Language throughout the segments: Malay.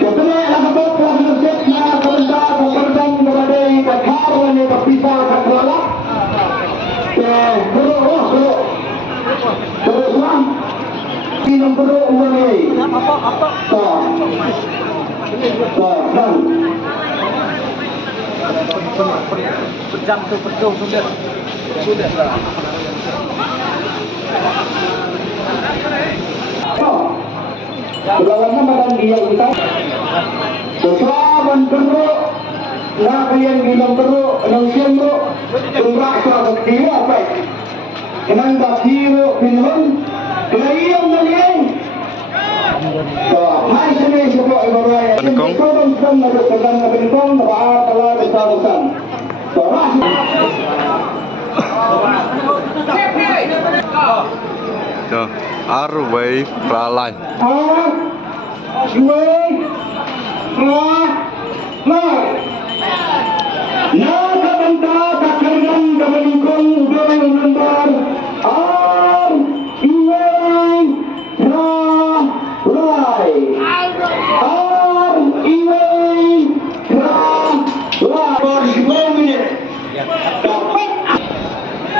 Setelah nakabot lang ng set na kalenda ng kardang nabaday pagkaroon ni Pagpisa sa Kuala. Pero lang. Sinong puro umani. Kan. Berjam tu pedung sudah lah. Bagaimana makan dia kita? Besaran perlu, nak yang bilang perlu, nasiam perlu, tunggu sahabat dia apa? Kenang dapiro pinun, kelayan malian. Hai sini sebuah ibarat. Kau sedang ada tegang kebencian, berapa telah bersahutan. Arway Pralai.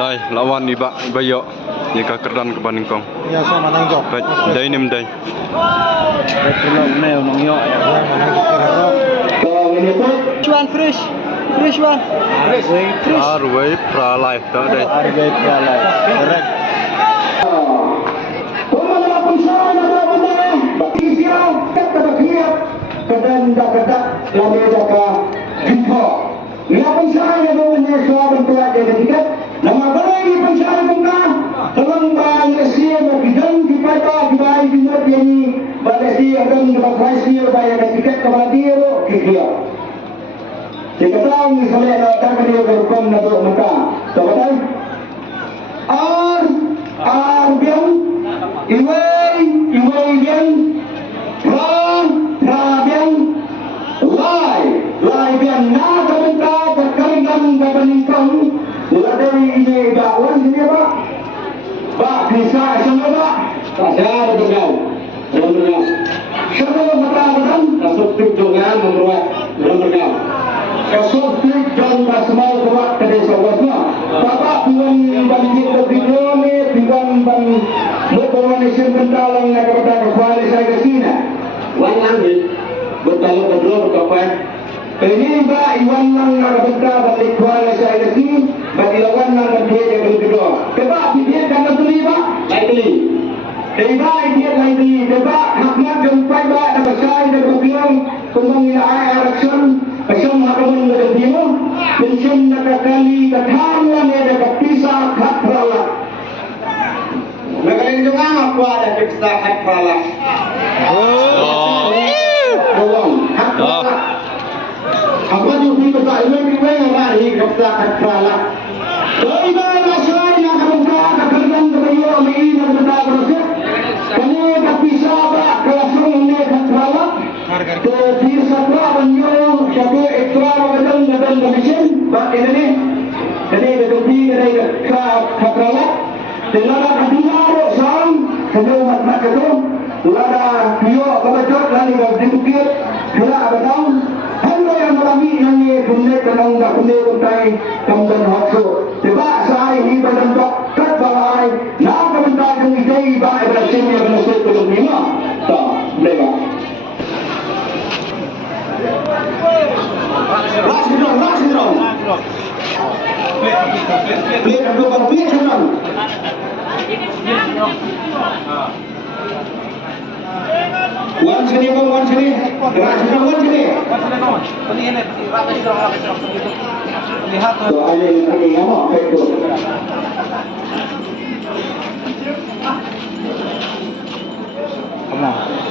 Đây, lawan ni bak bayo. Ni ka kerdan ke Baningkong. Ya sama nangkok. Baik, dai nim dai. Betul mel nong yo ya. Cuan fresh. Fresh wan. Fresh. Arway Pralai ta dai. Arway Pralai. Correct. Nama balai di pensyarah bunga, telang bang Asia berbidan di pada dibai di muat ini, balai akan dipakai siapa bayar tiket kepada dia, kia. Jika tahu misalnya nak dia berkom nak mereka, tahu? Biang, iway biang, biang, lai biang, nak mereka berkaitan dengan Mulai ini dakwah sini Pak bisa semua Pak. Saya ada bergaul. Semua bergaul masuk tim dengan membuat bergaul. Masuk tim dan semua buat kerja semua. Bapak tuan balik ke video ni, tuan bang motivasi bentalang nak kepada kepala saya ke sini. Wanang ni bentalang berdua berkapan. Ini Mbak Iwan nang nakabenta balik kuala saya lagi, bagi lawan nang dia yang kedua. Sebab dia kan beli Pak, lain beli. Sebab dia lain beli. Sebab haknya jumpai Pak dan besar dan berbilang kembang election, macam hakaman dengan dia, macam nak kali katakan ada kepisah hak peralak. Mereka juga aku ada kepisah hak peralak. Hak peralak. Apa tu kita tak ingin kita lari kepada kerala. Dari mana saya yang kerja kerjaan kerja ini dan kerja proses. Kami berpisah pak kelasung ini kerala. Jadi setelah banyak satu ekstra badan mesin. Pak ini betul dari kerala. Dengan kedua orang sebelum nak itu, lada bio kebetulan lagi berdikir tidak betul. Yang melami yang ni kunyit kenang dah kunyit untai kamdan hakso. Sebab saya ini berdampak kat balai. Nak kementar yang ide baik berhasil yang berhasil belum lima. Tak, boleh. Ras hidron. Plate aku complete hidron. One sini. Ras hidron one sini. Lihat tu. Soalnya ini apa? Betul.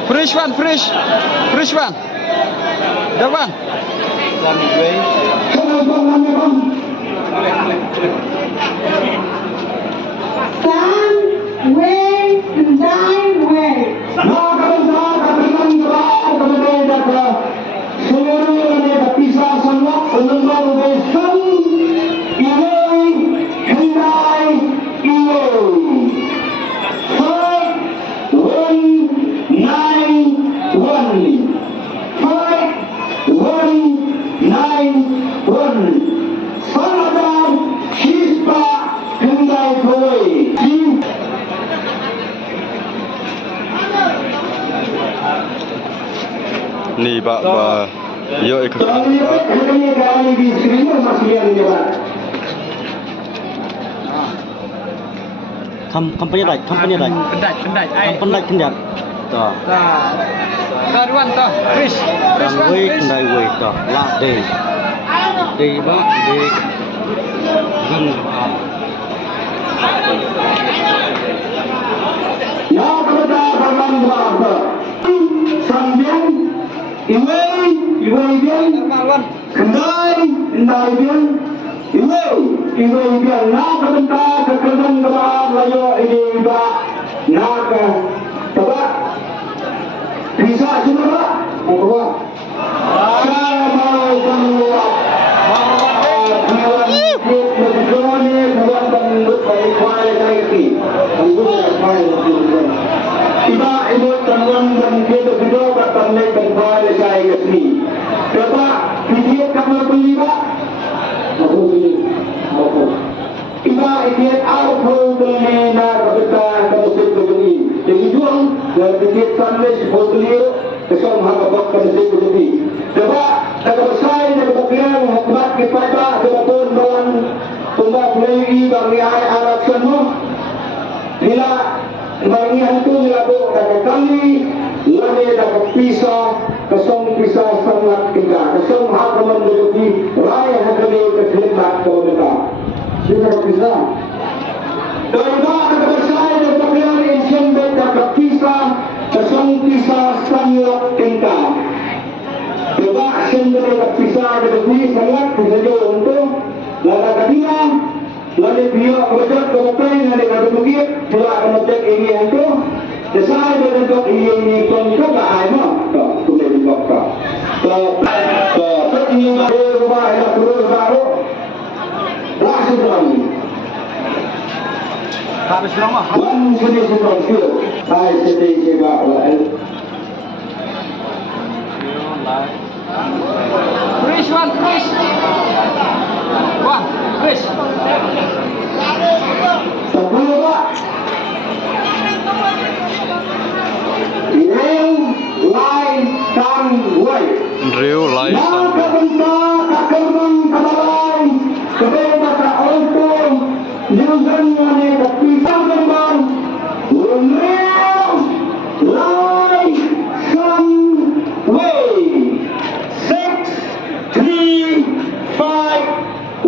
Fresh one. Depan. Ni ba yo ikut. Soalnya katanya kali di screen masih yang jalan. Kampanye dah. Pendai kendat. Dah. Ruan toh. Fresh. Fresh one. Wei Fresh. kendai wei dah. Lah deh. Deh ba deh. Kan Ya kepada Bapak Bapak. Sambil Iwei biang kendai biang Iwei biang nak kebentar kekerjaan kebahan layo ini ba nak sebab bisa juga pak bahwa saya mau menguap Iba ibu teman dan kita juga batang naik kembali saya ke sini. Coba video kamu beli pak? Aku beli. Iba ikhlas aku beli nak berdekat kamu sebut beli. Jadi jual dan tiket sampai sebut beli kesal harga bakal sebut beli. Coba kalau saya dan bagian hikmat kepada betul dalam tumbang beli bagi alat semua. Bila bagi itu dilakukan pada kami, lalu dapat pisah, kesong pisah sangat tinggal, kesong hak menduduki raya negeri keterlibat pemerintah. Sudah pisah. Dari mana kebesaran dan pemilihan insiden dapat pisah, kesong pisah sangat tinggal. Coba sendiri dapat pisah dari sangat sejauh untuk lalu kedua. Lalu dia berjaya kemudian ada kata bukit, dia kemudian ini yang tu, saya berjaya ini pun tak ada, tak boleh dibuka. Tak ini rumah yang terus baru, langsung lagi. Habis rumah. One sini sini, saya sedih juga. Fresh one. Fresh. One. Fresh. Sepuluh pak. Real line come way. Real life Nak sampai. kebentar, tak kerbang kebalai, kebebas tak untung, jangan mana kepisah kerbang. Real line come way. 6, 3, 5, 1.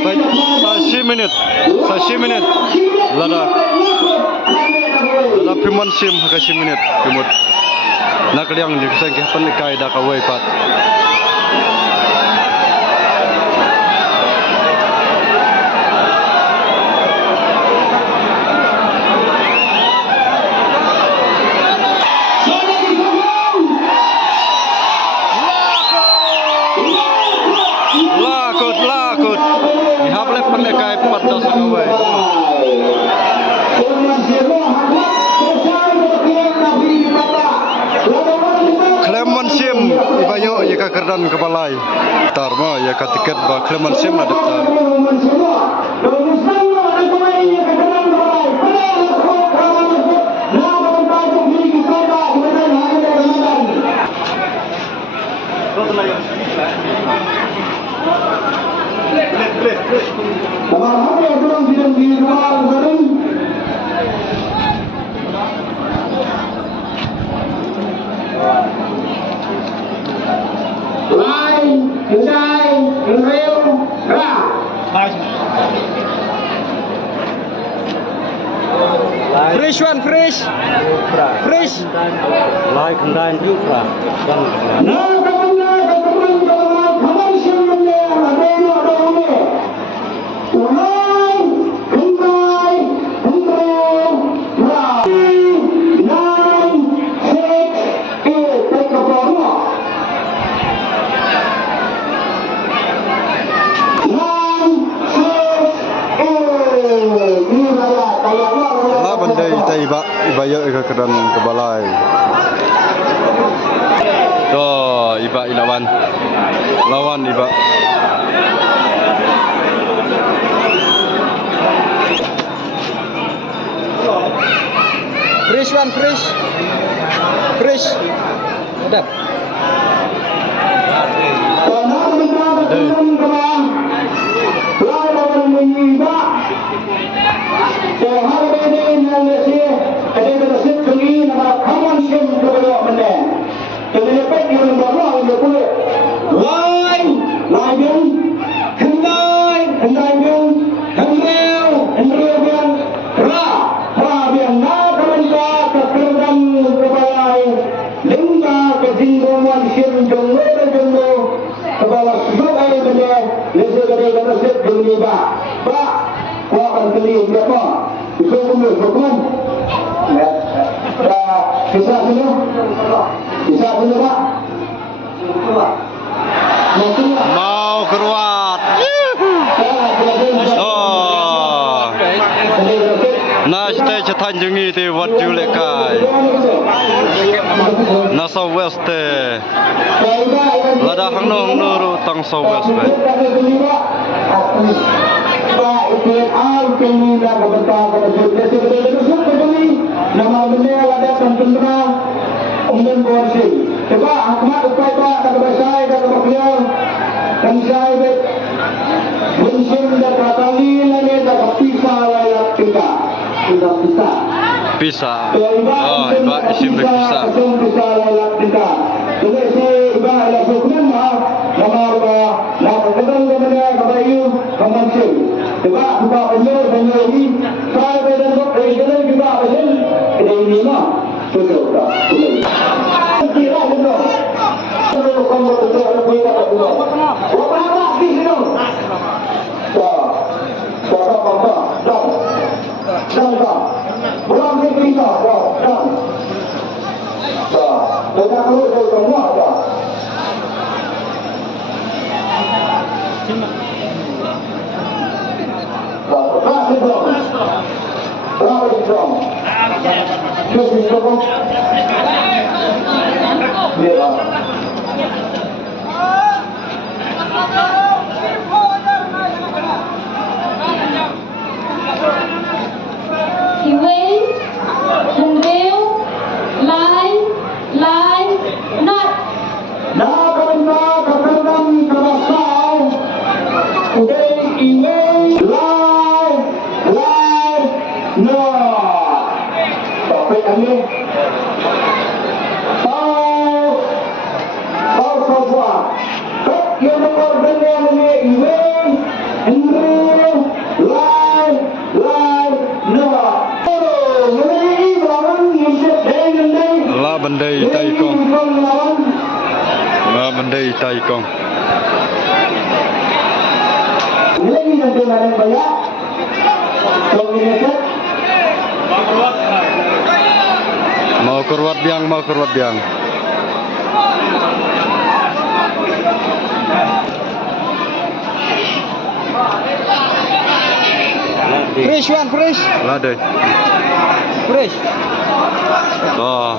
Baik, 1 minit. Lada piman sim kasi minit. Kumut. Nakaliang di kusang kapan ikai dah kawai pat. Lakut. Dihablek pendekai pada sakawai. Kleman sim ibayo ya kakerdan kepalai. Tarma ya tiket ba kleman sim ada tar. Fresh one. Fresh. Fresh. lai kendai juga. Ibayo kakerdan kebalai. Iba ilawan. Lawan iba. Fresh one, fresh. Fresh. Sedap. Mau keruat. Oh. Nah, stay cetan jengi di wat julekai. Na South West te. Lada hang nong nuru tang South West te. Nama benda ada tentera umum polisi. Coba Ahmad upaya kata bahasa kata beliau dan saya bensin dan katali lagi tak pisah layak kita sudah pisah. Pisah. Oh, iba isim berpisah. Pisah layak kita. Jadi si iba layak hukum nama nama kadang benda kabayu kamansin. Coba kita penyuruh ini saya dan dokter kita betul ini mah betul tak. Kira betul. Kalau kamu betul kita betul. Apa di sini? Belum kita. Kita perlu semua. Bendai tai kong. Ma bendai tai kong. Ini nanti mana banyak? Mau keruat biang, mau keruat biang. Fresh one, fresh. Lade. Fresh. Oh.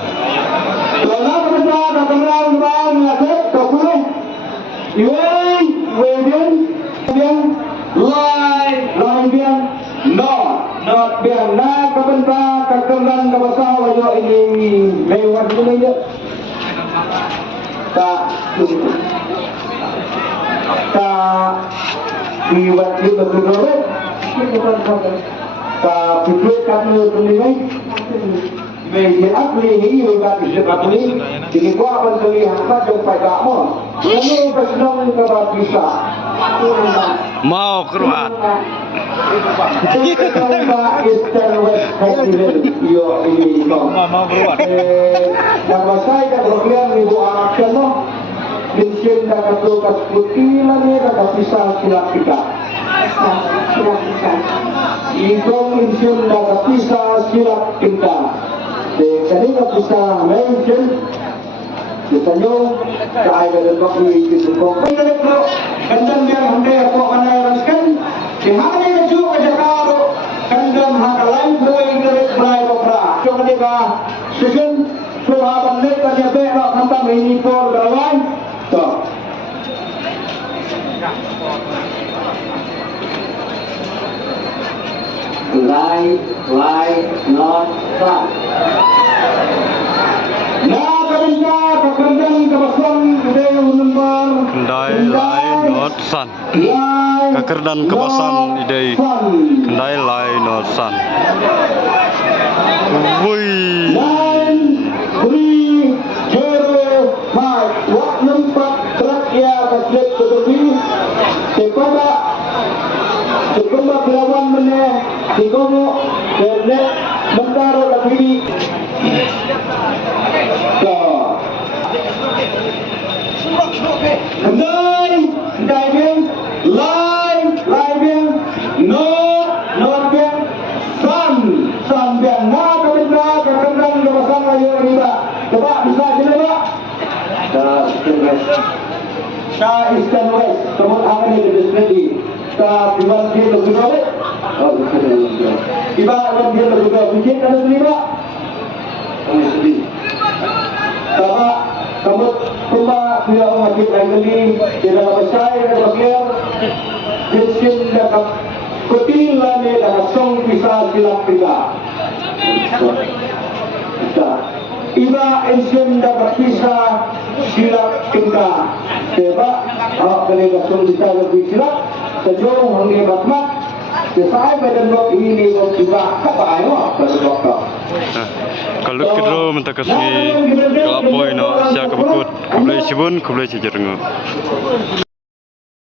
Về áp lý nghĩ về các sự áp lý thì qua phần xử lý hàng phát trong phải cả mà nó phải nông các bạn bisa Mau keruat. Eastern West Festival yo ini Mau keruat. Dan saya tak berkelan ibu akan no Mungkin dah kata putih lah ni dah bisa silap kita. Silap kita. Ibu mungkin dah bisa silap kita. Jadi tak bisa mungkin kita nyo kaya dalam waktu itu kok. Kandang yang hendak aku mana raskan. Di hari itu kerja karo kandang hakalan boleh kerja mulai kopra. Jangan dia season suhaban lek tanya berak tentang ini for berlawan. Tuh. Line, not front. Nah, kerja pekerjaan kebesaran udah nomor. Kendai lai not san. Kakerdan kebasan idei. Kendai lai not san. Wui. 9-3-0-5. Wak nampak terakhir paket tetapi sekolah berlawan meneh dikomo dan mentara lagi. Kendai diving line no biang sun biang nah kebetulan kebesaran ayo riba coba bisa sini pak Eastern West kemudian akan ini ready bilang dia lebih baik tiba dia lebih baik bikin ada sini pak kamu rumah dia wajib angeli tidak besar berpikir jenis dapat kutilan ni dapat song bisa silap tiga iba ensim dapat bisa silap tiga tiba kalau song bisa lebih silap sejauh hangnya batmat sesuai badan blok ini juga apa ayo badan blok Kalau kedua minta kasih kelapoi no siapa kebut kublai sibun kublai cijereng.